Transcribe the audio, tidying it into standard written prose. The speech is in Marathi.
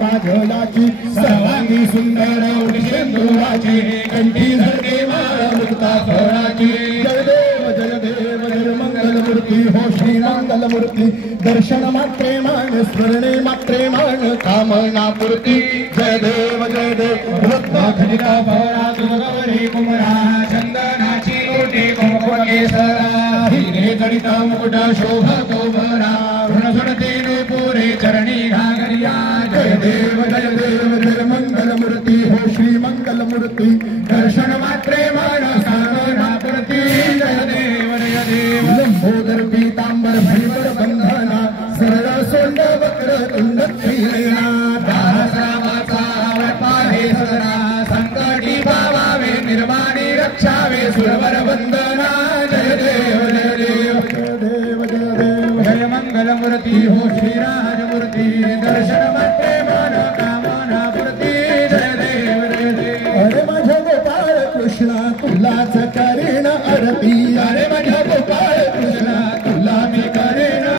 काजलाची सर्वांगी सुंदर उडशेंदुराची कंठी झळके माळ मुक्ता फळाची जय देव जय मंगलमूर्ती हो श्री मंगलमूर्ती दर्शन मात्रे मान स्मरणे मात्रे मान कामना पूर्ती जय देव रत्नाखंडिका फळा गौरी कुमरा चंदनाची कोटी कुंकुम केसरा हिरे जडिता मुकुटा शोभतो बरा ऋणसुणतेने पुरे चरणी घागरिया जय देव जय मंगलमूर्ती हो श्री मंगलमूर्ती दर्शन मात्रे मान साधना पूर्ती जय देव लंबोदर पीतांबर भैवर बंधना सरळ सोंड वक्र तुंड त्रिनयना दासरामाचा व्यापारे सदना संकटी पावावे निर्माणी रक्षावे सुरवर वंदना जय देव जय मंगलमूर्ती हो श्रीराजमूर्ती दर्शन मात्रे मान कामना पूर्ती जय देव अरे माझ्या गोपाळ कृष्णा तुलाच